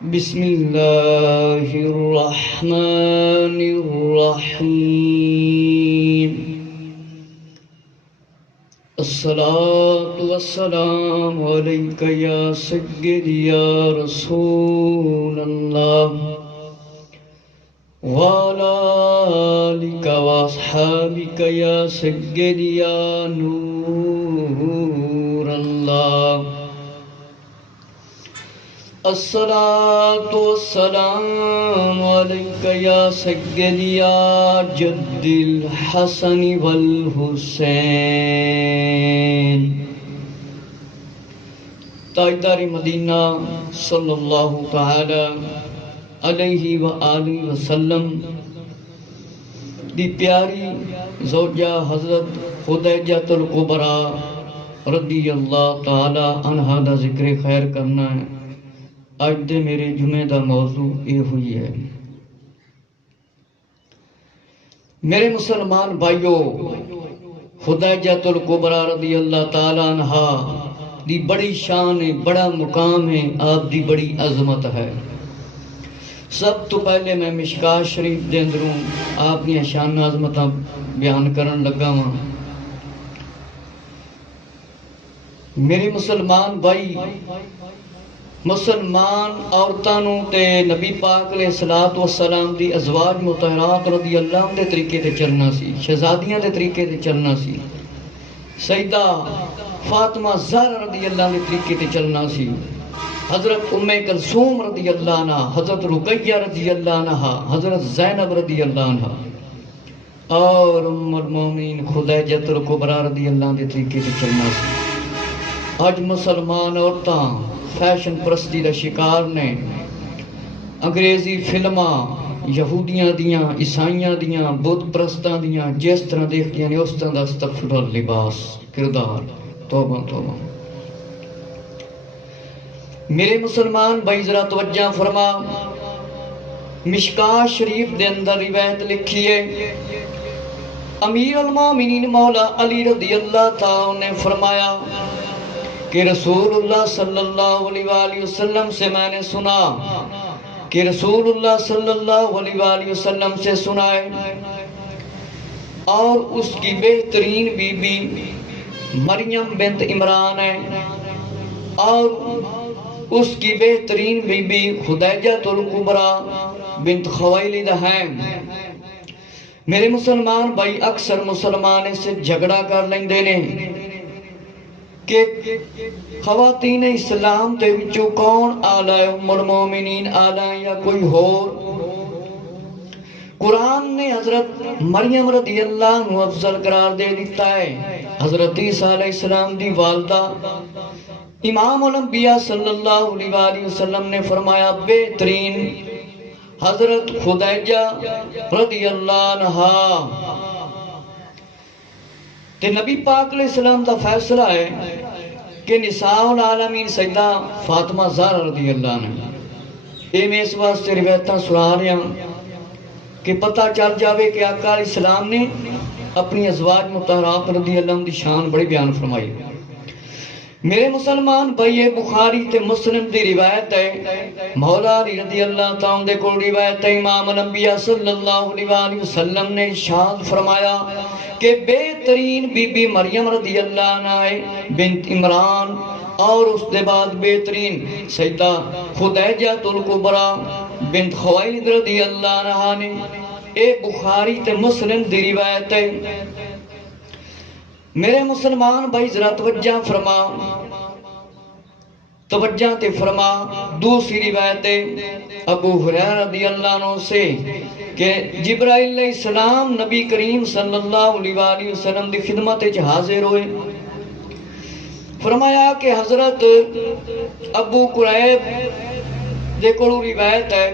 بسم اللہ الرحمن الرحیم الصلاة والسلام علیک یا سیدی یا رسول اللہ وعلی آلک واصحابک یا سیدی یا نور اللہ الصلاة والسلام علیک یا سیدی یا جد الحسن والحسین تاجدار مدینہ صلی اللہ تعالی علیہ وآلہ وسلم دی پیاری زوجہ حضرت خدیجہ الکبریٰ رضی اللہ تعالی عنہا دا ذکر خیر کرنا ہے۔ آج دے میرے جمعے دا موضوع یہ ہوئی ہے۔ میرے مسلمان بھائیو، خدیجہ الکبریٰ رضی اللہ تعالیٰ عنہا دی بڑی شان ہے، بڑا مقام ہے، آپ دی بڑی عظمت ہے۔ سب تو پہلے میں مشکاہ شریف دے اندروں آپ دی شان عظمت بیان کرن لگا ہوں۔ میرے مسلمان بھائی، مسلمان عورتانوں تے نبی پاک علیہ السلام دی ازواج مطہرات رضی اللہ عنہ دے طریقے تے چلنا سی، شہزادیاں دے طریقے تے چلنا سی، سیدہ فاطمہ زہرا رضی اللہ عنہ دے طریقے تے چلنا سی، حضرت ام کلثوم رضی اللہ عنہ، حضرت رقیہ رضی اللہ عنہ، حضرت زینب رضی اللہ عنہ اور ام المومنین خدیجہ الکبریٰ رضی اللہ عنہ دے طریقے تے چلنا سی۔ آج مسلمان عورتاں فیشن پرستی دا شکار نے، انگریزی فلماں یہودیاں دیاں، عیسائیاں دیاں، بدھ پرستاں دیاں جس طرح دیکھدیاں نے اس طرح دا استغفر اللہ لباس کردار، توبہ توبہ۔ میرے مسلمان بھائی ذرا توجہ فرما، مشکاہ شریف دے اندر روایت لکھی ہے، امیر المومنین مولا علی رضی اللہ تعالیٰ نے فرمایا کہ رسول اللہ صلی اللہ علیہ وآلہ وسلم سے میں نے سنا، کہ رسول اللہ صلی اللہ علیہ وآلہ وسلم سے سنا ہے، اور اس کی بہترین بی بی مریم بنت عمران ہے، اور اس کی بہترین بی بی خدیجہ الکبریٰ بنت خویلد ہیں۔ میرے مسلمان بھائی، اکثر مسلمان اس سے جھگڑا کر لیندے نے کہ خواتین اسلام دے وچوں کون آلہ ہے، ام المومنین آلہ یا کوئی اور؟ قرآن نے حضرت مریم رضی اللہ عنہ افضل قرار دے دیتا ہے۔ حضرت عیسیٰ علیہ السلام دی والدہ امام الانبیاء صلی اللہ علیہ وآلہ وسلم نے فرمایا بہترین حضرت خدیجہ رضی اللہ عنہا۔ کہ نبی پاک علیہ السلام دا فیصلہ ہے کہ نساء العالمین سیدہ فاطمہ زہرا رضی اللہ عنہ، اے میں اس واسطے روایتاں سنا رہا ہوں کہ پتہ چل جاوے کہ آقا علیہ السلام نے اپنی ازواج مطہرات رضی اللہ عنہ دی شان بڑی بیان فرمائی۔ میرے مسلمان بھائی، بخاری تے مسلم دی روایت ہے، مولا علی رضی اللہ تعالیٰ دے کو روایت ہے، امام الانبیاء صلی اللہ علیہ وآلہ وسلم نے ارشاد فرمایا کہ بہترین بی بی مریم رضی اللہ عنہ بنت عمران، اور اس دے بعد بہترین سیدہ خدیجہ الکبریٰ بنت خویلد رضی اللہ عنہ نے۔ اے بخاری تے مسلم دی روایت ہے۔ میرے مسلمان بھائی ذرا توجہ فرما، توجہ تے فرما، دوسری روایت ہے ابو ہریرہ رضی اللہ عنہ سے کہ جبرائیل علیہ السلام نبی کریم صلی اللہ علیہ وآلہ وسلم دی خدمت وچ حاضر ہوئے، فرمایا کہ حضرت ابو قریب دے کولوں روایت ہے،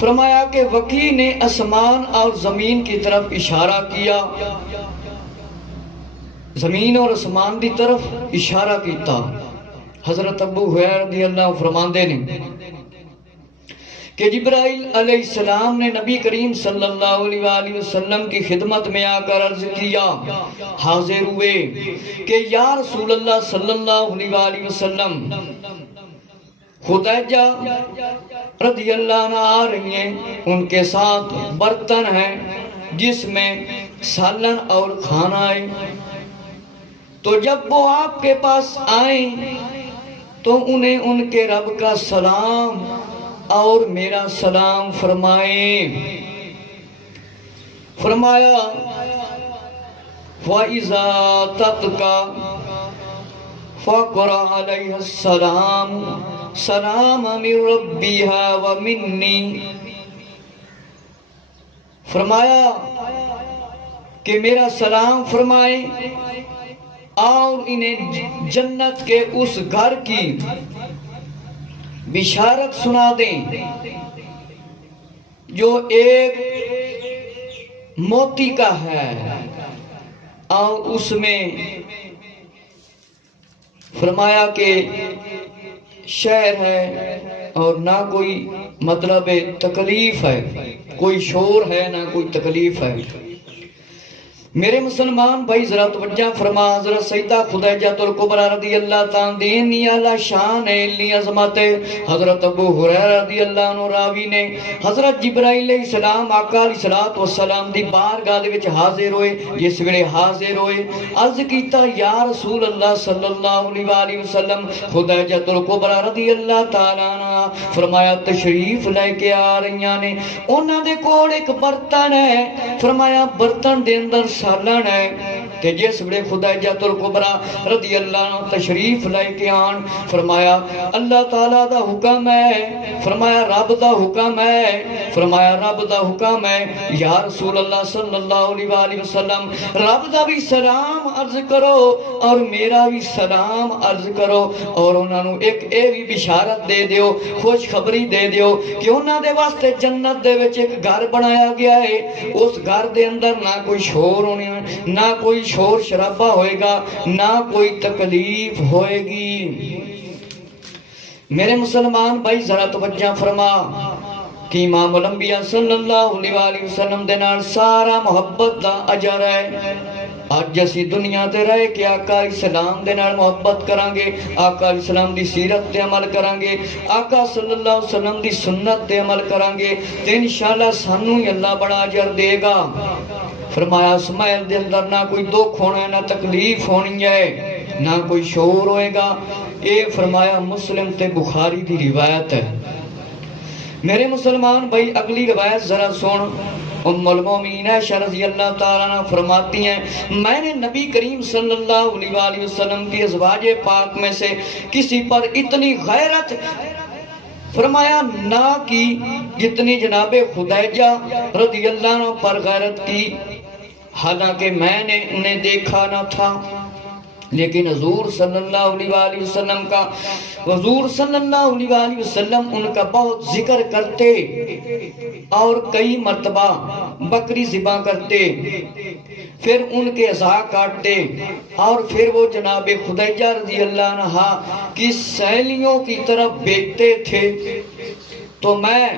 فرمایا کہ وکیع نے آسمان اور زمین کی طرف اشارہ کیا، زمین اور آسمان دی طرف اشارہ کیتا۔ حضرت ابو ہریرہ رضی اللہ عنہ فرماندے نے کہ جبرائیل علیہ السلام نے نبی کریم صلی اللہ علیہ وآلہ وسلم کی خدمت میں آ کر عرض کیا، حاضر ہوئے کہ یا رسول اللہ صلی اللہ علیہ وآلہ وسلم، خدیجہ رضی اللہ عنہ آ رہی ہیں، ان کے ساتھ برتن ہے جس میں سالن اور کھانا ہے۔ تو جب وہ آپ کے پاس آئیں تو انہیں ان کے رب کا سلام اور میرا سلام فرمائیں۔ فرمایا وَإِذَا تَتْقَى فَقْرَأْ عَلَيْهَا السَّلَامُ سَلَامًا مِنْ رَبِّهَا وَمِنِّي۔ فرمایا کہ میرا سلام فرمائیں اور انہیں جنت کے اس گھر کی بشارت سنا دیں جو ایک موتی کا ہے اور اس میں فرمایا کہ شہر ہے اور نہ کوئی مطلب تکلیف ہے، کوئی شور ہے نہ کوئی تکلیف ہے۔ میرے مسلمان بھائی ذرا توجہ فرما، حضرت سیدہ خدیجہ الکبریٰ رضی اللہ تعالیٰ عنہ اعلیٰ شان ہے، اتنی عظمت ہے۔ حضرت ابو ہریرہ رضی اللہ عنہ راوی نے حضرت جبرائیل علیہ السلام آقا علیہ السلام دی بارگاہ دے وچ حاضر ہوئے، جس ویلے حاضر ہوئے عرض کیتا یا رسول اللہ صلی اللہ علیہ وآلہ وسلم، خدیجہ الکبریٰ رضی اللہ تعالیٰ عنہ فرمایا تشریف لے کے آ رہی نے، انہاں دے کول ایک برتن ہے، فرمایا برتن دے اندر سالن ہے۔ کہ جس بڑے خدیجہ الکبریٰ رضی اللہ عنہ تشریف لے کے آن، فرمایا اللہ تعالیٰ دا حکم ہے، فرمایا رب دا حکم ہے، فرمایا رب دا حکم ہے یا رسول اللہ صلی اللہ علیہ وآلہ وسلم، رب دا بھی سلام عرض کرو اور میرا بھی سلام عرض کرو، اور انہوں نے ایک اے بھی بشارت دے دیو، خوش خبری دے دیو کہ انہوں دے واسطے جنت دے وچ ایک گھر بنایا گیا ہے، اس گھر دے اندر نہ کوئی شور ہونے، نہ کوئی شور شرابہ ہوئے گا، نہ کوئی تکلیف ہوئے گی۔ میرے مسلمان بھائی ذرا توجہ فرما کہ امام الانبیاء صلی اللہ علیہ وآلہ وسلم دے نال سارا محبت دا اجر ہے۔ آج اسی دنیا تے رہے کہ آقا علیہ السلام دے نال محبت کرانگے، آقا علیہ السلام دی سیرت تے عمل کرانگے، آقا صلی اللہ علیہ وسلم دی سنت تے عمل کرانگے تے انشاءاللہ سانو ہی اللہ بڑا اجر دے گا۔ فرمایا اسماعیل دے اندر نہ کوئی دکھ ہونا ہے، نہ تکلیف ہونی ہے، نہ کوئی شور ہوئے گا۔ اے فرمایا مسلم تے بخاری دی روایت ہے۔ میرے مسلمان بھائی اگلی روایت ذرا سن، ام المومنین عائشہ رضی اللہ تعالیٰ عنہ فرماتی ہیں میں نے نبی کریم صلی اللہ علیہ وآلہ وسلم کی ازواج پاک میں سے کسی پر اتنی غیرت فرمایا نہ کی جتنی جناب خدیجہ رضی اللہ عنہ پر غیرت کی، حالانکہ میں نے انہیں دیکھا نہ تھا، لیکن حضور صلی اللہ علیہ وآلہ وسلم کا حضور صلی اللہ علیہ وآلہ وسلم ان کا بہت ذکر کرتے اور کئی مرتبہ بکری ذبح کرتے، پھر ان کے اعضاء کاٹتے اور پھر وہ جناب خدیجہ رضی اللہ عنہ کی سہیلیوں کی طرف بیچتے تھے۔ تو میں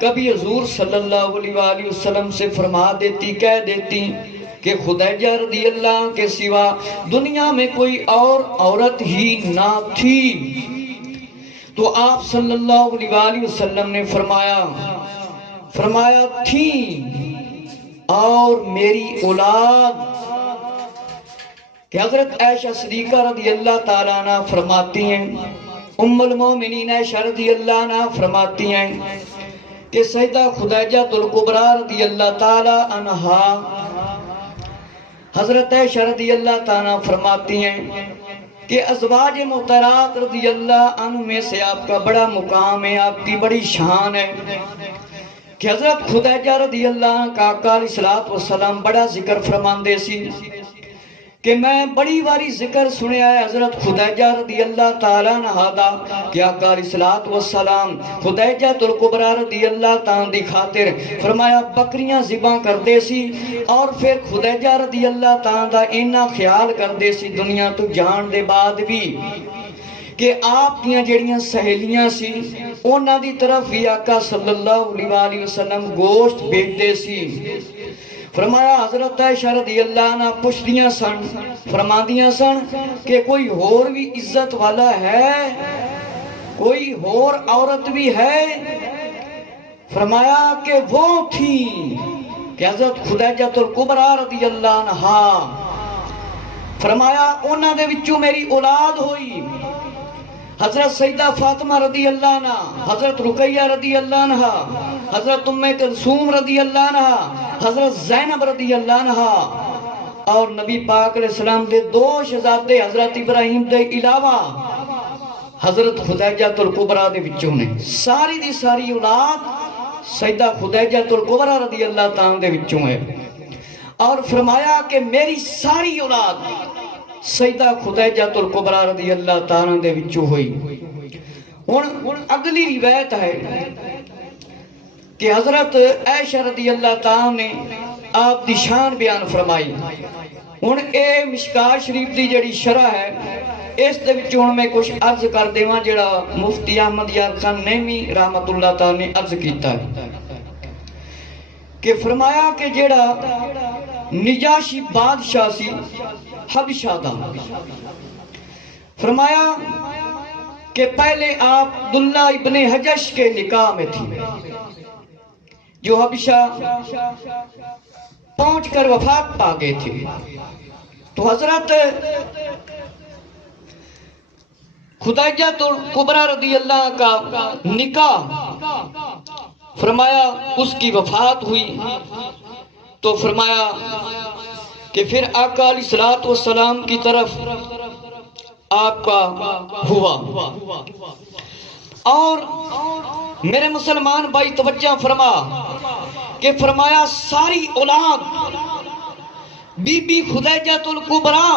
کبھی حضور صلی اللہ علیہ وآلہ وسلم سے فرما دیتی، کہہ دیتی کہ خدیجہ رضی اللہ کے سوا دنیا میں کوئی اور عورت ہی نہ تھی۔ تو آپ صلی اللہ علیہ وآلہ وسلم نے فرمایا تھی اور میری اولاد، کہ حضرت عائشہ صدیقہ رضی اللہ تعالیٰ عنہ فرماتی ہیں، ام المومنین عائشہ رضی اللہ عنہ فرماتی ہیں کہ سیدہ خدیجہ الکبریٰ رضی اللہ تعالیٰ عنہ حضرت عائشہ رضی اللہ تعالیٰ فرماتی ہیں کہ ازواج محترات رضی اللہ عنہ میں سے آپ کا بڑا مقام ہے، آپ کی بڑی شان ہے، کہ حضرت خدیجہ رضی اللہ عنہ کا آقا علیہ السلام بڑا ذکر فرماندے سی، کہ میں بڑی باری ذکر سنیا ہے حضرت خدیجہ رضی اللہ تعالیٰ عنہ دا، کہ آقا علیہ السلام خدیجہ الکبریٰ رضی اللہ تعالیٰ دی خاطر فرمایا بکریاں ذبح کر دے سی، اور پھر خدیجہ رضی اللہ تعالیٰ دا اینا خیال کر دے سی دنیا تو جان دے بعد بھی، کہ آپ کیاں جڑیاں سہیلیاں سی اونا دی طرف بھی آقا صلی اللہ علیہ وآلہ وسلم گوشت بیچ دے سی۔ فرمایا حضرت عائشہ رضی اللہ عنہ پوچھدیاں سن، فرماندیاں سن کہ کوئی اور بھی عزت والا ہے؟ کوئی اور عورت بھی ہے؟ فرمایا کہ وہ تھی کہ حضرت خدیجہ الکبریٰ رضی اللہ عنہا، فرمایا انہاں دے وچوں میری اولاد ہوئی، حضرت سیدہ فاطمہ رضی اللہ عنہ، حضرت رقیہ رضی اللہ عنہ، حضرت ام کلثوم رضی اللہ عنہ، حضرت زینب رضی اللہ عنہ، اور نبی پاک علیہ السلام دے دو شہزادے حضرت ابراہیم دے علاوہ حضرت خدیجہ الکبریٰ دے وچوں نے ساری دی ساری اولاد سیدہ خدیجہ الکبریٰ رضی اللہ تعالیٰ دے وچوں ہے۔ اور فرمایا کہ میری ساری اولاد سیدہ خدیجہ الکبریٰ رضی اللہ تعالیٰ دے وچوں ہوئی۔ ہن اگلی روایت ہے کہ حضرت عائشہ رضی اللہ تعالیٰ نے آپ دی شان بیان فرمائی۔ ہن اے مشکاہ شریف دی جڑی شرح ہے، اس دے وچوں ہن میں کچھ عرض کر دیواں جڑا مفتی احمد یار خان نیمی رحمت اللہ تعالیٰ نے عرض کیتا ہے کہ فرمایا کہ جڑا نجاشی بادشاہ سی حبشہ دا، فرمایا کہ پہلے آپ عبداللہ ابن حجش کے نکاح میں تھی، جو حبشہ پہنچ کر وفات پا گئے تھے۔ تو حضرت خدیجہ الکبریٰ رضی اللہ کا نکاح، فرمایا اس کی وفات ہوئی تو فرمایا کہ پھر آقا علیہ السلام کی طرف آپ کا ہوا۔ اور میرے مسلمان بھائی توجہ فرما کہ فرمایا ساری اولاد بی بی خدیجہ الکبریٰ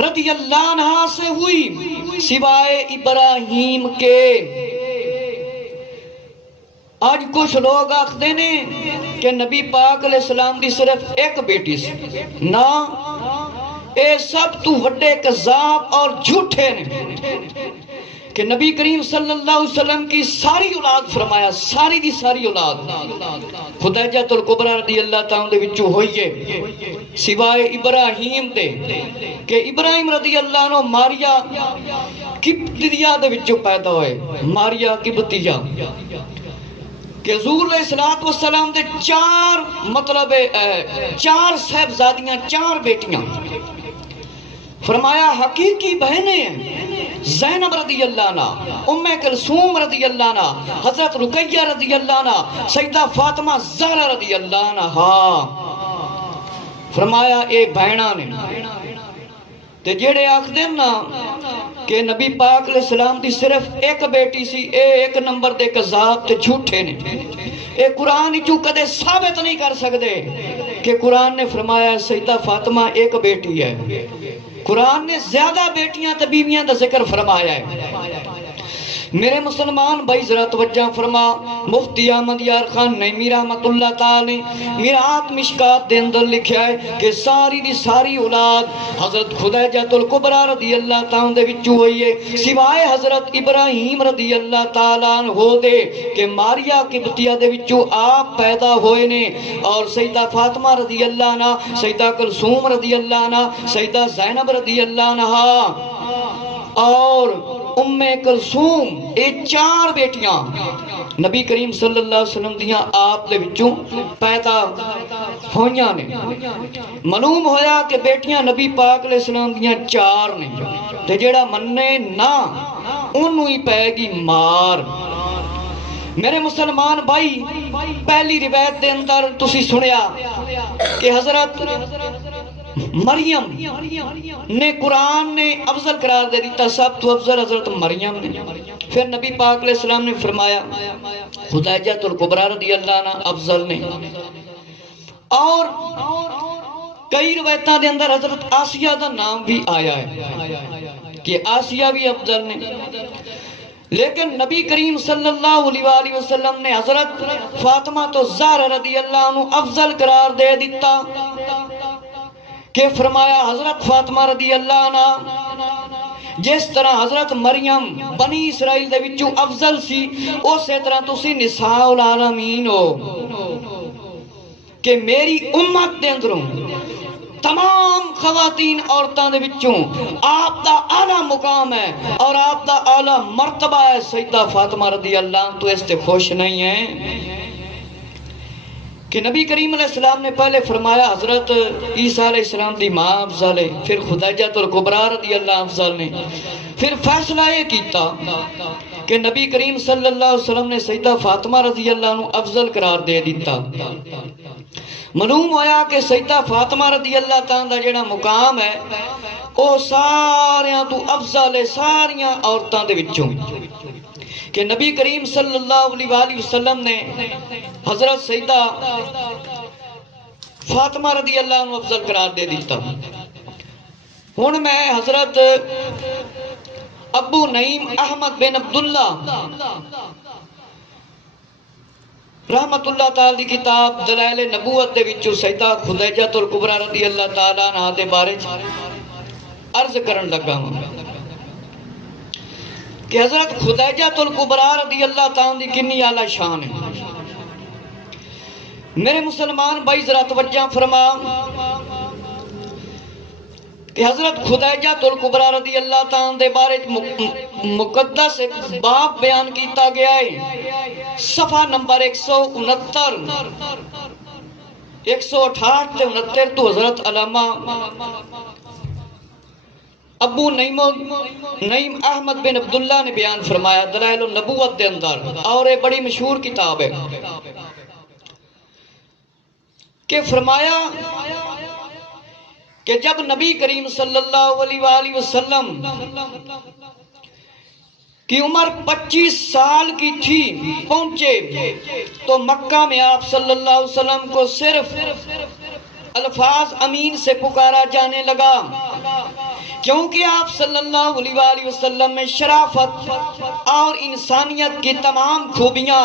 رضی اللہ عنہ سے ہوئی سوائے ابراہیم کے۔ آج کچھ لوگ آخدے نے کہ نبی پاک علیہ السلام دی صرف ایک بیٹی سی، نا، اے سب تو وڈے کذاب اور جھوٹے نے کہ نبی کریم صلی اللہ علیہ وسلم کی ساری اولاد، فرمایا ساری دی ساری اولاد خدیجہ الکبریٰ رضی اللہ تعالیٰ دے وچوں ہوئی ہے سوائے ابراہیم دے، کہ ابراہیم رضی اللہ عنہ ماریا قبطیہ دے وچوں پیدا ہوئے، ماریا قبطیہ، کہ حضور علیہ السلام دے چار صاحبزادیاں، چار بیٹیاں، فرمایا حقیقی بہنیں زینب رضی اللہ عنہ، ام کلثوم رضی اللہ عنہ، حضرت رقیہ رضی اللہ عنہ، سیدہ فاطمہ زہرا رضی اللہ عنہ، فرمایا اے بہناں نے تے جڑے آکھدے نا کہ نبی پاک علیہ السلام دی صرف ایک بیٹی سی، اے ایک نمبر دے کذاب تے جھوٹے نے، اے قرآن جو کدے ثابت نہیں کر سکدے کہ قرآن نے فرمایا سیدہ فاطمہ ایک بیٹی ہے۔ قرآن نے زیادہ بیٹیاں تے بیویاں دا ذکر فرمایا ہے۔ میرے مسلمان بھائی ذرا توجہ فرما، مفتی احمد یار خان نیمی رحمت اللہ تعالی میرات مشکات دے اندر لکھیا ہے کہ ساری دی ساری اولاد حضرت خدیجہ الکبریٰ رضی اللہ تعالیٰ دے وچوں ہوئی ہے سوائے حضرت ابراہیم رضی اللہ تعالیٰ عنہ دے، کہ ماریا قبطیہ دے وچوں آپ پیدا ہوئے نے، اور سیدہ فاطمہ رضی اللہ عنہ، سیدہ کلثوم رضی اللہ عنہ، سیدہ زینب رضی اللہ عنہ اور ام کلثوم، اے چار بیٹیاں نبی کریم صلی اللہ علیہ وسلم دیاں آپ دے وچوں پیدا ہویاں نے۔ معلوم ہویا کہ بیٹیاں نبی پاک علیہ السلام دیاں چار نے، تے جیڑا مننے نا انہوں ہی پائے گی مار۔ میرے مسلمان بھائی پہلی روایت دے اندر تسی سنیا کہ حضرت مریم نے قرآن نے افضل قرار دے دیتا، سب تو افضل حضرت مریم نے۔ پھر نبی پاک علیہ السلام نے فرمایا خدیجہ الکبریٰ رضی اللہ عنہ افضل نے، اور کئی روایتاں دے اندر حضرت آسیہ دا نام بھی آیا ہے کہ آسیہ بھی افضل نے، لیکن نبی کریم صلی اللہ علیہ وسلم نے حضرت فاطمہ تو زہرا رضی اللہ عنہ افضل قرار دے دیتا، کہ فرمایا حضرت فاطمہ رضی اللہ عنہ جس طرح حضرت مریم بنی اسرائیل دے وچوں افضل سی، اسی طرح تسی نساء العالمین ہو، کہ میری امت دے اندروں تمام خواتین عورتوں دے وچوں آپ دا اعلیٰ مقام ہے اور آپ دا اعلیٰ مرتبہ ہے. سیدہ فاطمہ رضی اللہ عنہ تو اس سے خوش نہیں ہیں کہ نبی کریم علیہ السلام نے پہلے فرمایا حضرت عیسیٰ علیہ السلام دی ماں افضل ہے، پھر خدیجہ الکبریٰ رضی اللہ افضل نے، پھر فیصلہ یہ کیتا کہ نبی کریم صلی اللہ علیہ وسلم نے سیدہ فاطمہ رضی اللہ عنہ افضل قرار دے دیتا. معلوم ہویا کہ سیدہ فاطمہ رضی اللہ تعالیٰ دا جڑا مقام ہے او ساریاں تو افضل ہے، ساریاں عورتاں دے وچوں، کہ نبی کریم صلی اللہ علیہ وسلم نے حضرت سیدہ فاطمہ رضی اللہ عنہ افضل قرار دے دیتا. ہن میں حضرت ابو نعیم احمد بن عبداللہ رحمت اللہ تعالی دی کتاب دلائل نبوت دے وچوں سیدہ خدیجہ الکبریٰ رضی اللہ تعالی عنہا دے بارے عرض کرن لگا ہوں کہ حضرت خدیجہ الکبریٰ رضی اللہ تعالی دی کنی اعلیٰ شان ہے. میرے مسلمان بھائی ذرا توجہ فرما کہ حضرت خدیجہ الکبریٰ رضی اللہ تعالی دے بارے مقدس باب بیان کیتا گیا ہے. صفحہ نمبر 169 168 تے 69 تو حضرت علامہ ابو نعیم احمد بن عبداللہ نے بیان فرمایا دلائل النبوت دے اندر، اور یہ بڑی مشہور کتاب ہے، کہ فرمایا کہ جب نبی کریم صلی اللہ علیہ وآلہ وسلم کی عمر 25 سال کی تھی پہنچے تو مکہ میں آپ صلی اللہ علیہ وسلم کو صرف الفاظ امین سے پکارا جانے لگا، کیونکہ آپ صلی اللہ علیہ وآلہ وسلم میں شرافت اور انسانیت کی تمام خوبیاں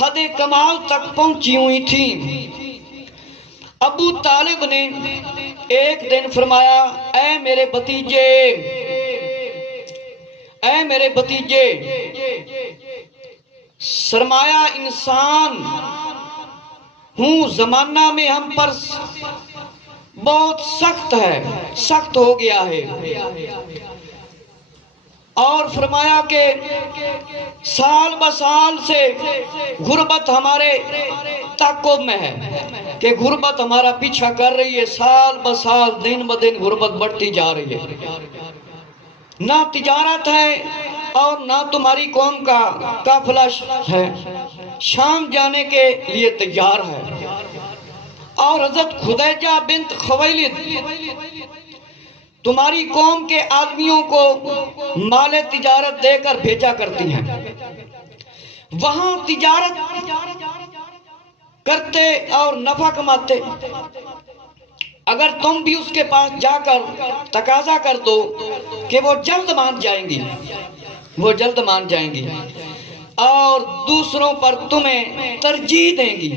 حد کمال تک پہنچی ہوئی تھیں. ابو طالب نے ایک دن فرمایا اے میرے بھتیجے سرمایہ انسان ہوں، زمانہ میں ہم پر بہت سخت ہو گیا ہے، اور فرمایا کہ سال بسال سے غربت ہمارے تعاقب میں ہے، کہ غربت ہمارا پیچھا کر رہی ہے، سال بسال دن بدن غربت بڑھتی جا رہی ہے، نہ تجارت ہے اور نہ تمہاری قوم کا قافلہ ہے شام جانے کے لیے تیار ہے. اور حضرت خدیجہ بنت خویلد تمہاری قوم کے آدمیوں کو مال تجارت دے کر بھیجا کرتی ہیں، وہاں تجارت کرتے اور نفع کماتے، اگر تم بھی اس کے پاس جا کر تقاضا کر دو کہ وہ جلد مان جائیں گی اور دوسروں پر تمہیں ترجیح دیں گی،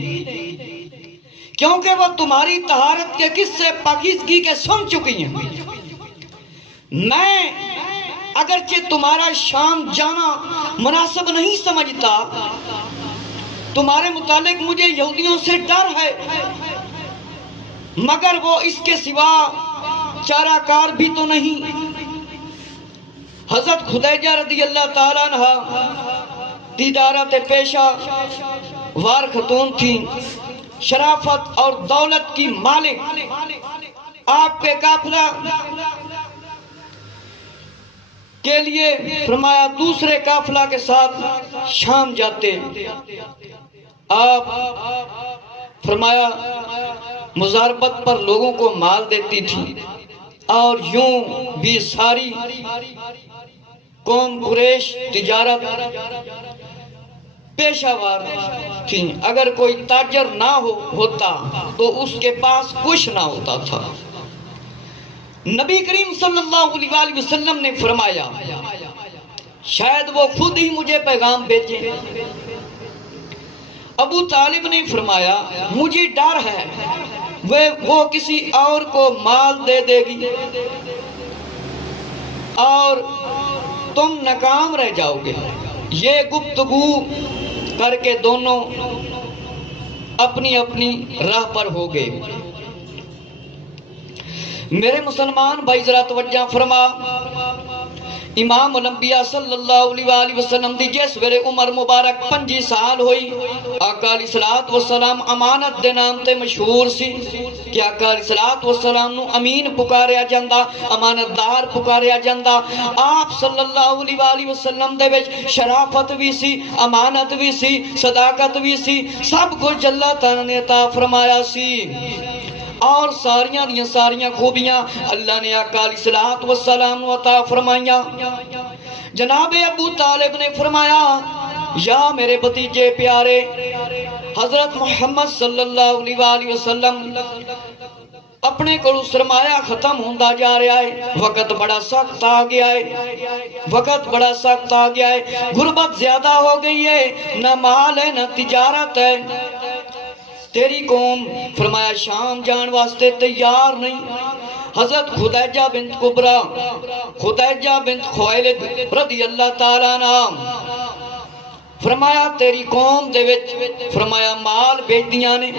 کیونکہ وہ تمہاری طہارت کے قصے پاکیزگی کے سن چکی ہیں. میں اگرچہ تمہارا شام جانا مناسب نہیں سمجھتا، تمہارے متعلق مجھے یہودیوں سے ڈر ہے، مگر وہ اس کے سوا چارہ کار بھی تو نہیں. حضرت خدیجہ رضی اللہ تعالیٰ عنہ تجارت پیشہ وار خاتون تھی، شرافت اور دولت کی مالک. آپ کے قافلہ کے لیے فرمایا دوسرے قافلہ کے ساتھ شام جاتے. آپ فرمایا مزاربت پر لوگوں کو مال دیتی تھی، اور یوں بھی ساری قوم قریش تجارت پیشہ وار تھی. اگر کوئی تاجر نہ ہوتا تو اس کے پاس کچھ نہ ہوتا تھا. نبی کریم صلی اللہ علیہ وآلہ وسلم نے فرمایا شاید وہ خود ہی مجھے پیغام بھیجے. ابو طالب نے فرمایا مجھے ڈر ہے وہ کسی اور کو مال دے دے گی اور تم ناکام رہ جاؤ گے. یہ گفتگو کر کے دونوں اپنی اپنی راہ پر ہو گئے. میرے مسلمان بھائی ذرا توجہ فرما، امام الانبیاء صلی اللہ علیہ وآلہ وسلم دی جس ویلے عمر مبارک 5 سال ہوئی، آقا علیہ الصلوۃ والسلام امانت دے نام تے مشہور سی کہ آقا علیہ الصلوۃ والسلام نو امین پکاریا جاندا، امانت دار پکاریا جاندا۔ آپ صلی اللہ علیہ وآلہ وسلم دے وچ شرافت بھی سی، امانت بھی سی، صداقت بھی سی، سب کچھ اللہ تعالی نے عطا فرمایا سی، اور ساریاں خوبیاں اللہ نے آقا علیہ الصلوۃ والسلام کو عطا فرمائیاں۔ جناب ابو طالب نے فرمایا، یا میرے بھتیجے پیارے، حضرت محمد صلی اللہ علیہ وآلہ وسلم اپنے کو سرمایہ ختم ہوندا جا رہا ہے، وقت بڑا سخت آ گیا ہے، وقت بڑا سخت آ گیا ہے، غربت زیادہ ہو گئی ہے، نہ مال ہے نہ تجارت ہے، تیری قوم فرمایا شام جان واسطے تیار نہیں۔ حضرت خدیجہ بنت کبرا، خدیجہ بنت خویلد رضی اللہ تعالیٰ عنہ فرمایا تیری قوم دے وچ فرمایا مال بیچ دیاں نے،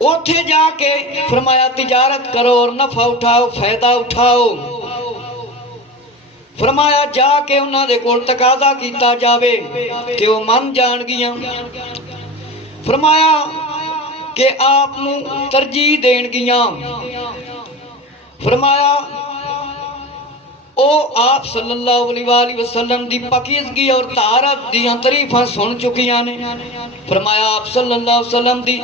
اوتھے جا کے فرمایا تجارت کرو اور نفع اٹھاؤ، فائدہ اٹھاؤ۔ فرمایا جا کے انہاں دے کول تقاضا کیتا جاوے کہ وہ من جان گیاں۔ فرمایا کہ آپ نو ترجیح دین گیاں۔ فرمایا او آپ صلی اللہ علیہ وآلہ وسلم دی پاکیزگی اور طہارت دیاں تعریفاں سن چکیاں نے۔ فرمایا آپ صلی اللہ علیہ وسلم دی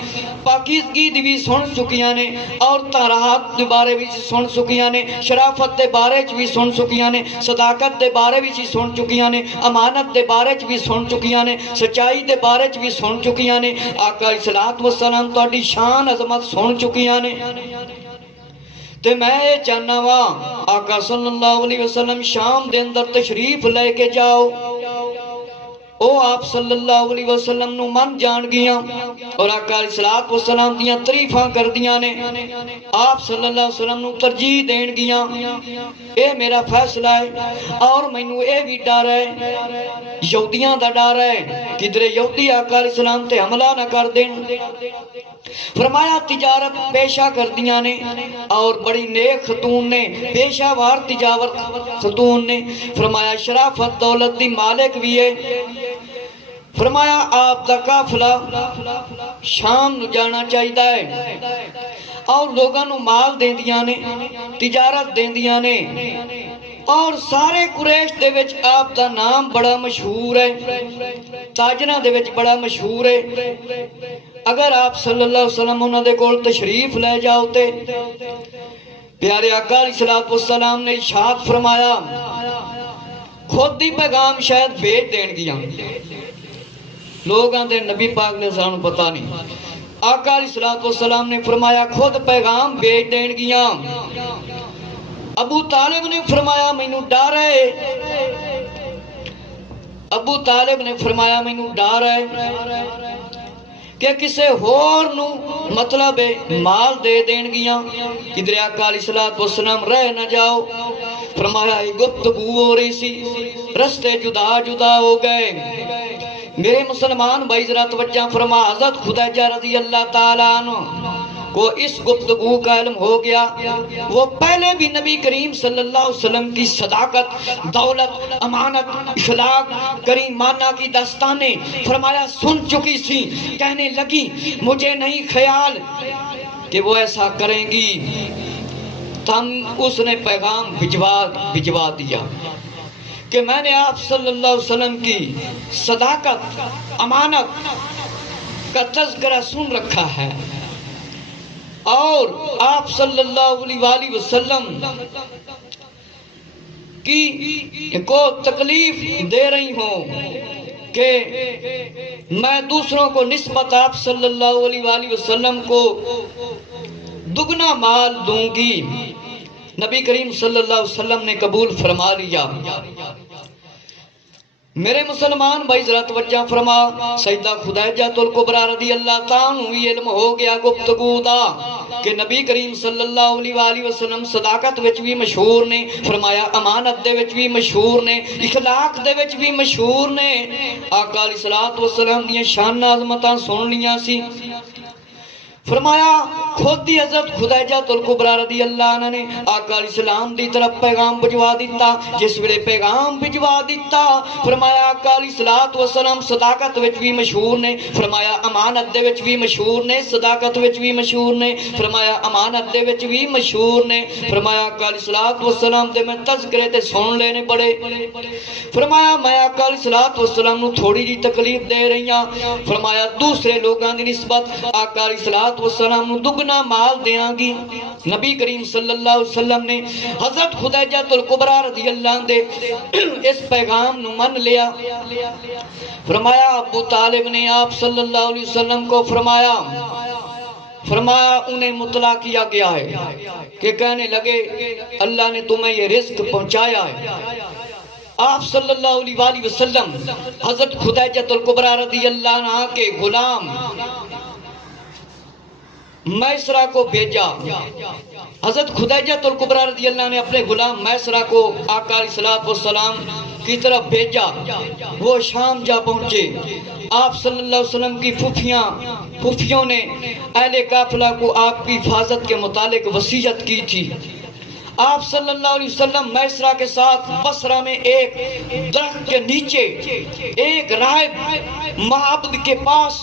پاکیزگی دی بھی سن چکیاں نے، اور طہارت دے بارے بھی سن چکیاں نے، شرافت دے بارے بھی سن چکیاں نے، صداقت دے بارے بھی سن چکیاں نے، امانت دے بارے بھی سن چکیاں نے، سچائی دے بارے بھی سن چکیاں نے، آقا علیہ الصلوۃ والسلام تہاڈی شان عظمت سن چکیاں نے۔ تے میں یہ چاہنا وا آقا صلی اللہ علیہ وسلم شام دے اندر تشریف لے کے جاؤ، او آپ صلی اللہ علیہ وسلم نو من جان گیاں اور آقا علیہ الصلوۃ والسلام دیاں تعریفاں کر دیاں نے، آپ صلی اللہ علیہ وسلم نو ترجیح دین گیاں۔ اے میرا فیصلہ ہے، اور مینوں اے بھی ڈر ہے، یہودیاں دا ڈر ہے، کدھر یہودی آقا علیہ السلام تے حملہ نہ کر دین۔ فرمایا تجارت پیشہ کر دیاں نے، اور بڑی نیک خاتون نے، پیشہ وار تجارت خاتون نے، فرمایا شرافت دولت دی مالک بھی ہے۔ فرمایا آپ دا قافلہ شام نو جانا چاہیدا ہے، اور لوگاں نو مال دین دیاں نے، تجارت دین دیاں نے، اور سارے قریش دے وچ آپ دا نام بڑا مشہور ہے، تاجرہ دے وچ بڑا مشہور ہے۔ اگر آپ صلی اللہ علیہ وسلم انہاں دے کول تشریف لے جاؤ تے پیارے آقا علیہ الصلوۃ والسلام نے ارشاد فرمایا خود ہی پیغام شاید بھیج دین گیاں، لوگاں دے نبی پاک نے سانوں پتہ نہیں، آقا علیہ الصلوۃ والسلام نے فرمایا خود پیغام بھیج دین گیاں۔ ابو طالب نے فرمایا مینوں ڈر ہے، ابو طالب نے فرمایا مینوں ڈر ہے کہ کسے ہور نو مطلب مال دے دین گیاں، کدھر آقا علیہ الصلوۃ والسلام رہ نہ جاؤ۔ فرمایا گفتگو ہو رہی سی، رستے جدا جدا ہو گئے۔ میرے مسلمان بھائی ذرا توجہ فرما، حضرت خدیجہ رضی اللہ تعالیٰ عنہ کو اس گفتگو کا علم ہو گیا، وہ پہلے بھی نبی کریم صلی اللہ علیہ وسلم کی صداقت، دولت، امانت، اخلاق، کریمانہ کی داستانیں فرمایا سن چکی سی، کہنے لگی مجھے نہیں خیال کہ وہ ایسا کریں گی۔ تم اس نے پیغام بھجوا دیا کہ میں نے آپ صلی اللہ علیہ وسلم کی صداقت، امانت کا تذکرہ سن رکھا ہے، اور آپ صلی اللہ علیہ وآلہ وسلم کی کو تکلیف دے رہی ہوں کہ میں دوسروں کو نسبت آپ صلی اللہ علیہ وآلہ وسلم کو دگنا مال دوں گی۔ نبی کریم صلی اللہ علیہ وسلم نے قبول فرما لیا۔ میرے مسلمان بھائی ذرا توجہ فرما، سیدہ خدیجہ الکبریٰ رضی اللہ تعالیٰ عنہ علم ہو گیا گفتگو دا کہ نبی کریم صلی اللہ علیہ وآلہ وسلم صداقت وچ بھی مشہور نے، فرمایا امانت دے وچ بھی مشہور نے، اخلاق دے وچ بھی مشہور نے۔ آقا علیہ الصلوۃ والسلام دیاں شان عظمتاں سن لیاں سی۔ فرمایا خود ہی حضرت خدیجہ الکبریٰ رضی اللہ عنہ نے آقا علیہ السلام دی طرف پیغام بھجوا دیتا. جس ویلے پیغام بھجوا دیتا فرمایا آقا علیہ السلام صداقت وچ بھی مشہور نے, فرمایا امانت دے وچ بھی مشہور نے, صداقت وچ بھی مشہور نے, فرمایا امانت دے وچ بھی مشہور نے. فرمایا آقا علیہ السلام دے میں تذکرے تے سن لینے بڑے. فرمایا میں آقا علیہ السلام نو تھوڑی جی تکلیف دے رہی ہاں, فرمایا دوسرے لوگاں دی نسبت آقا علیہ السلام نو دگنا مال دیاں گی. نبی کریم صلی اللہ علیہ وسلم نے حضرت خدیجہ الکبریٰ رضی اللہ عنہ دے اس پیغام نو من لیا. فرمایا ابو طالب نے آپ صلی اللہ علیہ وسلم کو فرمایا انہیں مطلع کیا گیا ہے کہ کہنے لگے اللہ نے تمہیں یہ رزق پہنچایا ہے. آپ صلی اللہ علیہ وآلہ وسلم حضرت خدیجہ الکبریٰ رضی اللہ عنہ کے غلام میسرہ کو بھیجا. حضرت خدیجہ الکبریٰ رضی اللہ عنہ نے اپنے غلام میسرہ کو آقا علیہ السلام کی طرف بھیجا. وہ شام جا پہنچے. آپ صلی اللہ علیہ وسلم کی پھوپھیوں نے اہل قافلہ کو آپ کی حفاظت کے متعلق وصیت کی تھی. آپ صلی اللہ علیہ وسلم میسرہ کے ساتھ بصرہ میں ایک درخت کے نیچے ایک راہب معبد کے پاس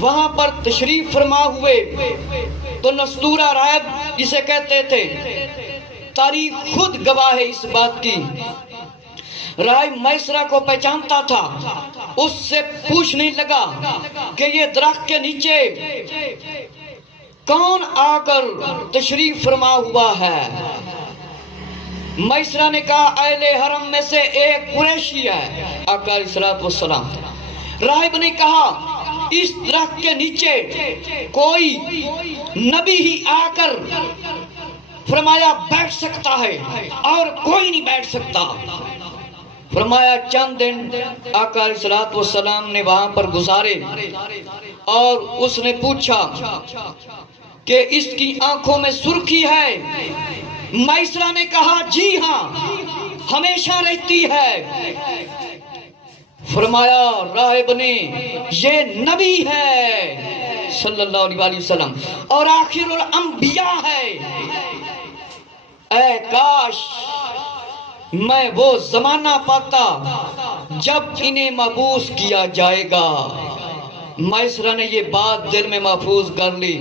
وہاں پر تشریف فرما ہوئے. تو نستورہ راہب جسے کہتے تھے, تاریخ خود گواہ ہے اس بات کی, راہب میسرہ کو پہچانتا تھا. اس سے پوچھنے لگا کہ یہ درخت کے نیچے کون آ کر تشریف فرما ہوا ہے. میسرہ نے کہا اہل حرم میں سے ایک قریشی ہے آقا علیہ السلام. راہب نے کہا اس درخت کے نیچے کوئی نبی ہی آ کر فرمایا بیٹھ سکتا ہے اور کوئی نہیں بیٹھ سکتا. فرمایا چند دن آقا علیہ السلام نے وہاں پر گزارے اور اس نے پوچھا کہ اس کی آنکھوں میں سرخی ہے. میسرہ نے کہا جی ہاں ہمیشہ رہتی ہے. فرمایا راہب نے یہ نبی ہے صلی اللہ علیہ وسلم اور آخر الانبیاء ہے. اے کاش میں وہ زمانہ پاتا جب انہیں مبعوث کیا جائے گا. میسرہ نے یہ بات دل میں محفوظ کر لی.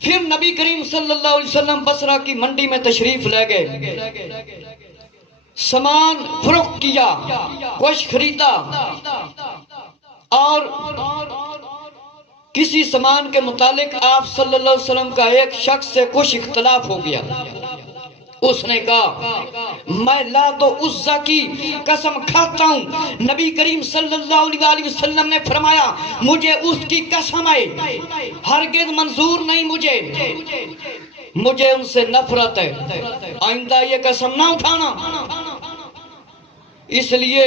پھر نبی کریم صلی اللہ علیہ وسلم بصرہ کی منڈی میں تشریف لے گئے. سامان فروخت کیا, کچھ خریدا اور کسی سامان کے متعلق آپ صلی اللہ علیہ وسلم کا ایک شخص سے کچھ اختلاف ہو گیا. اس نے کہا میں لات و عزا کی قسم کھاتا ہوں, نبی کریم صلی اللہ علیہ وسلم نے فرمایا مجھے اس کی قسم ہے ہرگز منظور نہیں, مجھے ان سے نفرت ہے, آئندہ یہ قسم نہ اٹھانا. اس لیے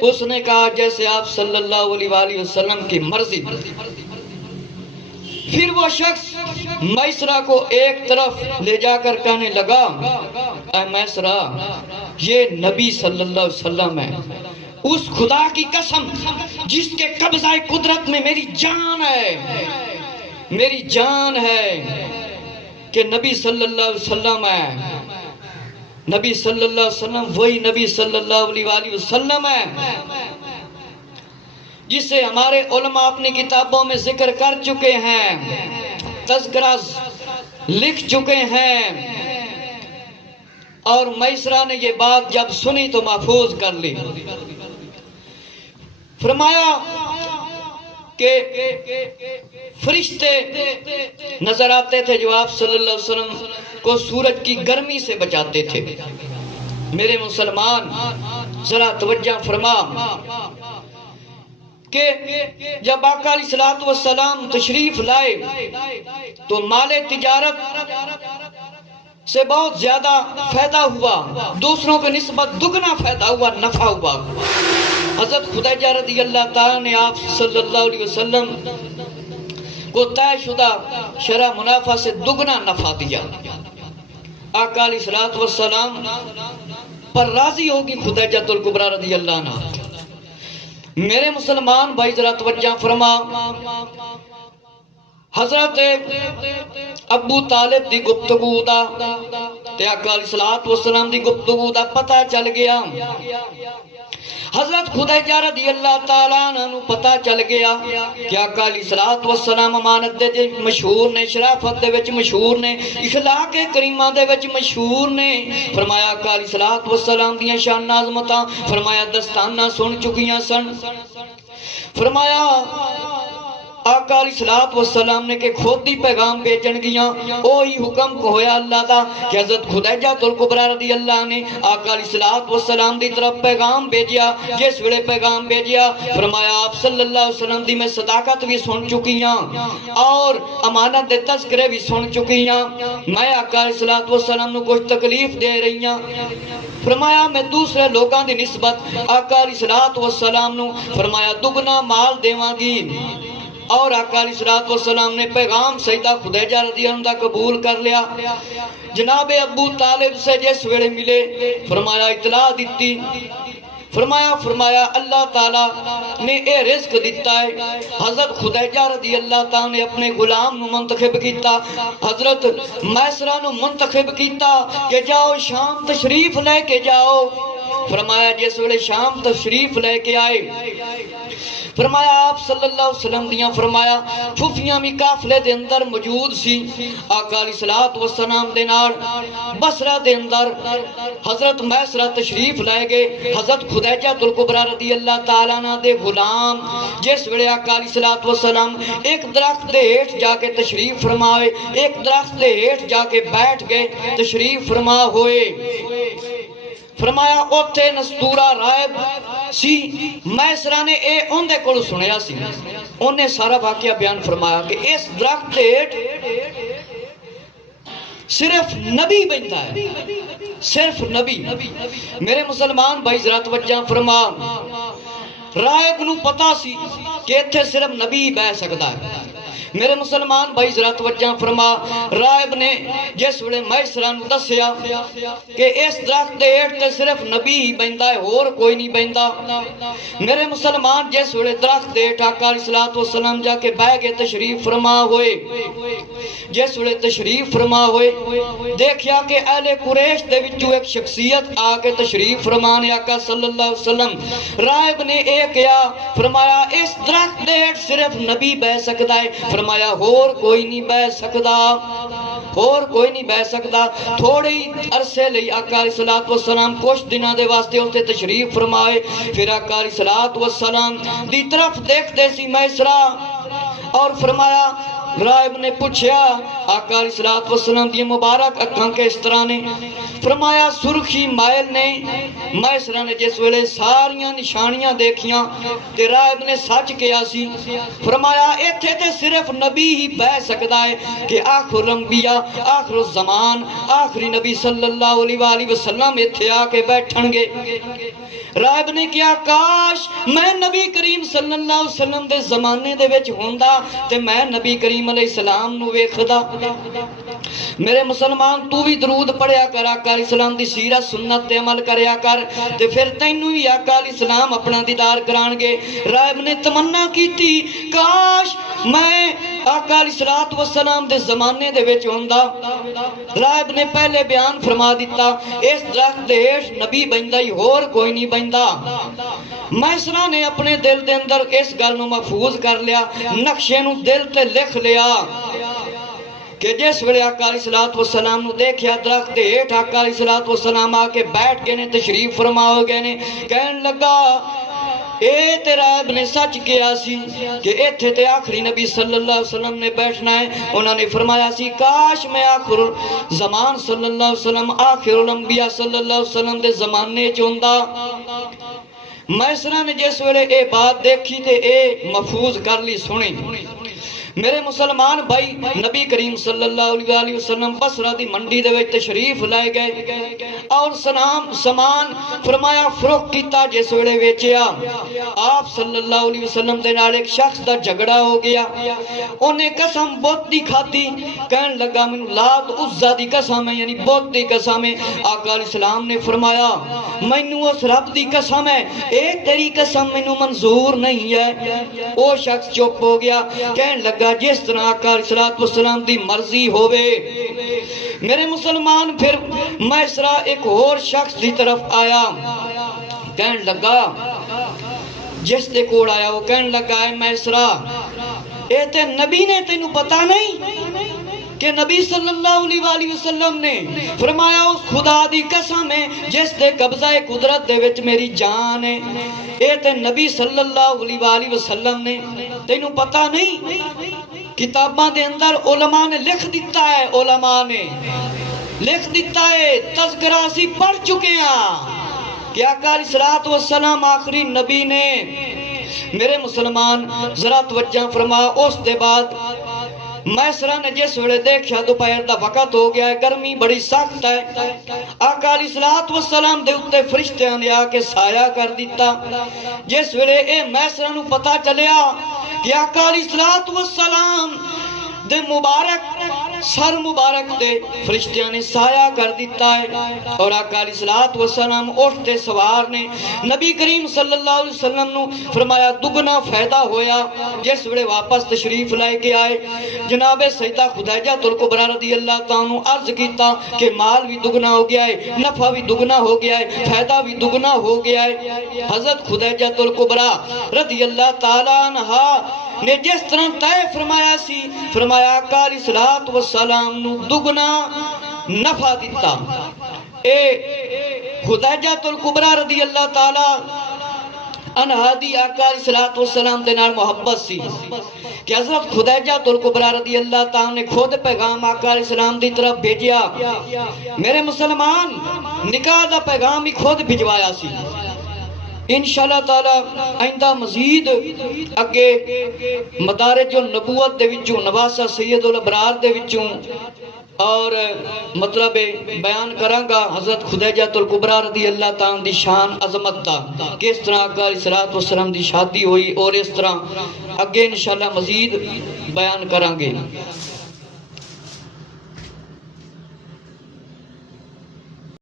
اس نے کہا جیسے آپ صلی اللہ علیہ وسلم کی مرضی. پھر وہ شخص میسرہ کو ایک طرف لے جا کر کہنے لگا اے میسرہ یہ نبی صلی اللہ علیہ وسلم ہے, اس خدا کی قسم جس کے قبضہ قدرت میں میری جان ہے کہ نبی صلی اللہ علیہ وسلم ہے. نبی صلی اللہ علیہ وسلم وہی نبی صلی اللہ علیہ وسلم ہے جسے ہمارے علماء اپنی کتابوں میں ذکر کر چکے ہیں, تذکرہ لکھ چکے ہیں. اور میسرہ نے یہ بات جب سنی تو محفوظ کر لی. فرمایا کہ فرشتے نظر آتے تھے جو آپ صلی اللہ علیہ وسلم کو سورج کی گرمی سے بچاتے تھے. میرے مسلمان ذرا توجہ فرما کہ جب آقا علیہ السلام تشریف لائے تو مال تجارت سے بہت زیادہ فائدہ ہوا, دوسروں کے نسبت دگنا فائدہ ہوا, نفع ہوا. حضرت خدیجہ رضی اللہ تعالیٰ نے آپ صلی اللہ علیہ وسلم کو طے شدہ شرح منافع سے دگنا نفع دیا. آقا علیہ السلام پر راضی ہوگی خدیجہ الکبریٰ رضی اللہ عنہ. میرے مسلمان بھائی ذرا توجہ فرما, حضرت ابو طالب دی گفتگو دا تے آقا علیہ الصلوۃ والسلام دی گفتگو دا پتہ چل گیا. حضرت خدیجہ رضی اللہ تعالیٰ عنہ پتہ چل گیا کہ آقا علیہ الصلوۃ والسلام امانت دے مشہور نے، شرافت دے وچ مشہور نے، اخلاق کریمہ دے وچ مشہور نے. فرمایا آقا علیہ الصلوۃ والسلام دیاں شان عظمتاں فرمایا دستانہ سن چکیاں سن. فرمایا آقا علیہ الصلوۃ والسلام نے کہ خود ہی پیغام بھیجن گیاں. وہی حکم کو ہویا اللہ دا کہ حضرت خدیجہ الکبریٰ رضی اللہ نے آقا علیہ الصلوۃ والسلام دی طرف پیغام بھیجیا. جس ویلے پیغام بھیجیا فرمایا آپ صلی اللہ علیہ وسلم دی میں صداقت بھی سن چکی ہاں اور امانت دے تذکرے بھی سن چکی ہاں. میں آقا علیہ الصلوۃ والسلام نو کچھ تکلیف دے رہی ہاں. فرمایا میں دوسرے لوگاں دی نسبت آقا علیہ الصلوۃ والسلام نو فرمایا دگنا مال دیواں گی. اور آقا علیہ الصلوۃ والسلام نے پیغام سیدہ خدیجہ رضی اللہ عنہ قبول کر لیا. جناب ابو طالب سے جس ویلے ملے فرمایا اطلاع دیتی. فرمایا اللہ تعالیٰ نے اے رزق دیتا ہے. حضرت خدیجہ رضی اللہ تعالیٰ نے اپنے غلام نو منتخب کیتا، حضرت میسرہ نو منتخب کیتا کہ جاؤ شام تشریف لے کے جاؤ. فرمایا جس ویلے شام تشریف لے کے آئے فرمایا آپ صلی اللہ علیہ وسلم دیاں فرمایا پھوفیاں بھی قافلے دے اندر موجود سی. آقا علیہ الصلوۃ والسلام دے نال بصرہ دے اندر حضرت میسرہ تشریف لائے گئے. حضرت خدیجہ الکبریٰ رضی اللہ تعالیٰ عنہ دے غلام جس ویلے آقا علیہ الصلوۃ والسلام ایک درخت دے ہیٹھ جا کے تشریف فرمائے، ایک درخت دے ہیٹھ جا کے بیٹھ گئے، تشریف فرما ہوئے. فرمایا اوتھے نستورہ رائب سی. میسرہ نے اے ان دے کولو سنیا سی، انہیں سارا واقعہ بیان فرمایا کہ اس درخت ہیٹھ صرف نبی بنتا ہے، صرف نبی. میرے مسلمان بھائی ذرا توجہ فرما، رائب نو پتا سی کہ اتھے صرف نبی بہ سکتا ہے. میرے مسلمان بھائی ذرا توجہ فرما، رائب نے جس ویلے میسرہ نو دسیا کہ اس درخت دے ہیٹھ تے صرف نبی ہی بیندا ہے اور کوئی نہیں بیندا. میرے مسلمان جس ویلے درخت دے ہیٹھ آقا علیہ الصلوۃ والسلام جا کے بیٹھ کے تشریف فرما ہوئے، جس ویلے تشریف فرما ہوئے دیکھیا کہ اہل قریش دے وچوں ایک شخصیت آ کے تشریف فرما نے آقا صلی اللہ علیہ وسلم. رائب نے اے کیا فرمایا اس درخت دے ہیٹھ صرف نبی بیٹھ سکتا ہے. فرمایا اور کوئی نہیں بیٹھ سکتا، اور کوئی نہیں بیٹھ سکتا. تھوڑی عرصے لئی آقا علیہ الصلوۃ والسلام کچھ دنوں دے واسطے اوتے تشریف فرمائے. پھر آقا علیہ الصلوۃ والسلام دی طرف دیکھتے سی میسرہ اور فرمایا رائب نے پوچھا آقا علیہ الصلوۃ والسلام دی مبارک اکھاں کے اس طرح نے فرمایا سرخی مائل نے. میسرہ نے جس ویلے ساریاں نشانیاں دیکھیاں تے رائب نے سچ کیا سی. فرمایا ایتھے تے صرف نبی ہی بیٹھ سکتا ہے کہ آخر الانبیاء آخر الزمان آخری نبی صلی اللہ علیہ وآلہ وسلم ایتھے آ کے بیٹھن گے. رائب نے کیا کاش میں نبی کریم صلی اللہ علیہ وسلم دے زمانے دے وچ ہوندا تے میں نبی کریم علیہ السلام نو ویکھدا. میرے مسلمان تو بھی درود پڑھیا کر، آقا علیہ السلام دی سیرت سنت تے عمل کریا کر تے پھر تینوں ہی آقا علیہ السلام اپنا دیدار کران گے. رائب نے تمنا کیتی کاش میں آقا علیہ الصلوۃ والسلام دے زمانے دے وچ ہوندا. رائب نے پہلے بیان فرما دیتا اس درخت دے ہیٹھ نبی بیندا ہی اور کوئی نہیں بیندا. میسرہ نے اپنے دل دے اندر اس گل نو محفوظ کر لیا، نقشے نو دل تے لکھ لیا کہ جس ویلے آقا علیہ الصلوۃ والسلام نو دیکھیا درخت دے ہیٹھ آقا علیہ الصلوۃ والسلام آ کے بیٹھ گئے نے، تشریف فرما ہو گئے نے. کہن لگا اے تے رائب نے سچ کیا سی کہ ایتھے تے آخری نبی صلی اللہ علیہ وسلم نے بیٹھنا ہے. انہوں نے فرمایا سی کاش میں آخر زمان صلی اللہ علیہ وسلم آخر الانبیاء صلی اللہ علیہ وسلم دے زمانے چوندا. میسرہ نے جس ویلے اے بات دیکھی تے اے محفوظ کر لی سنی. میرے مسلمان بھائی نبی کریم صلی اللہ علیہ وسلم بصرہ دی منڈی دے وچ تشریف لائے گئے اور سامان فرمایا فروخت کیتا. جس ویلے ویچیا آپ صلی اللہ علیہ وسلم دے نال ایک شخص دا جھگڑا ہو گیا. انہیں قسم بت دی کھاتی، کہن لگا مینوں لات عزا دی قسم ہے یعنی بت دی قسم ہے. آقا علیہ السلام نے فرمایا مینوں اس رب دی قسم ہے اے تیری قسم مینوں منظور نہیں ہے. وہ شخص چپ ہو گیا، کہن لگا لگا جس طرح آقا علیہ الصلوۃ والسلام دی مرضی ہوئے۔ میرے مسلمان پھر میسرہ ایک اور شخص دی طرف آیا، کہنے لگا، جس دے کوڑ آیا وہ کہنے لگا، اے میسرہ اے تے نبی نے تینوں پتا نہیں کہ نبی صلی اللہ علیہ وآلہ وسلم نے فرمایا اس خدا دی قسم ہے جس دے قبضہ قدرت دے وچ میری جان ہے، اے تے نبی صلی اللہ علیہ وآلہ وسلم نے تینوں پتا نہیں؟ کتاباں دے اندر علماء نے لکھ دیتا ہے، علماء نے لکھ دیتا ہے، تذکرہ اسی پڑھ چکے ہیں کہ آقا علیہ الصلوۃ والسلام آخری نبی نے۔ میرے مسلمان ذرا توجہ فرما، اس دے بعد میسرہ نے جس ویلے دیکھا دوپہر دا وقت ہو گیا ہے، گرمی بڑی سخت ہے، آقا علیہ الصلوۃ والسلام دے اتے فرشتیاں نے آ کے سایہ کر دیتا۔ جس ویلے اے میسرہ نو پتا چلیا کہ آقا علیہ الصلوۃ والسلام دے مبارک سر مبارک دے فرشتیاں نے سایہ کر دیتا ہے، اور آقا علیہ الصلوۃ والسلام اٹھتے سوار نے نبی کریم صلی اللہ علیہ وسلم نو فرمایا دگنا فائدہ ہویا۔ جس وڑے واپس تشریف لائے کے آئے، جناب سیدہ خدیجہ الکبریٰ رضی اللہ تعالیٰ عنہ عرض کیتا کہ مال بھی دگنا ہو گیا ہے، نفع بھی دگنا ہو گیا ہے، فائدہ بھی دگنا ہو گیا ہے۔ حضرت خدیجہ الکبریٰ رضی اللہ تعالیٰ عنہ نے جس طرح طے فرمایا سی، فرمایا آقا علیہ الصلوۃ والسلام نو دگنا نفع دیتا۔ اے خدیجہ الکبریٰ رضی اللہ تعالی عنہا دی آقا علیہ الصلوۃ والسلام دے نال محبت سی کہ حضرت خدیجہ الکبریٰ رضی اللہ تعالی نے خود پیغام آقا علیہ السلام دی طرف بھیجیا۔ میرے مسلمان نکاح دا پیغام ہی خود بھجوایا سی۔ انشاءاللہ تعالی آئندہ مزید اگے مدارج النبوت دے وچوں نواسہ سید الابرار دے وچوں اور مطلب بیان کرانگا حضرت خدیجہ الکبریٰ رضی اللہ تعالیٰ دی شان عظمت دا، کس طرح آقا علیہ الصلوۃ والسلام دی شادی ہوئی، اور اس طرح اگے انشاءاللہ مزید بیان کرانگے۔